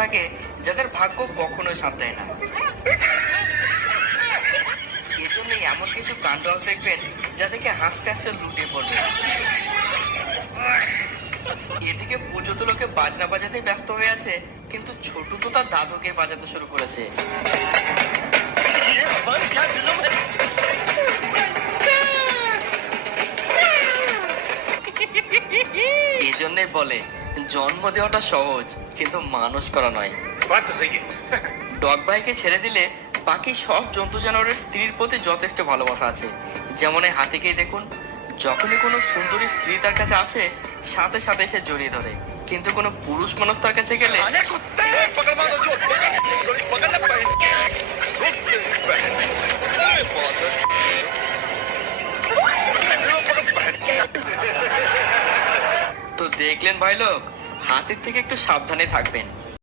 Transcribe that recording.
থাকে যাদের ভাগ্য কখনোই সাথ দেয় না। এজন্যই এমন কিছু কাণ্ড দেখবেন যা দেখে হাসতে হাসতে লুটে পড়বে। এদিকে পুজো তো লোকে বাজনা বাজাতে ব্যস্ত হয়ে আছে, কিন্তু ছোট তো তার দাদুকে বাজাতে শুরু করেছে। এজন্যই বলে জন্ম দেওয়াটা সহজ, কিন্তু মানুষ করা নয়। ডগ ভাইকে ছেড়ে দিলে বাকি সব জন্তু জানোয়ারের স্ত্রীর প্রতি যথেষ্ট ভালোবাসা আছে। যেমন এই হাতিকেই দেখুন, যখনই কোনো সুন্দরী স্ত্রী তার কাছে আসে সাথে সাথে সে জড়িয়ে ধরে, কিন্তু কোনো পুরুষ মানুষ তার কাছে গেলে তো দেখলেন ভাই লোক, হাতির থেকে একটু সাবধানে থাকবেন।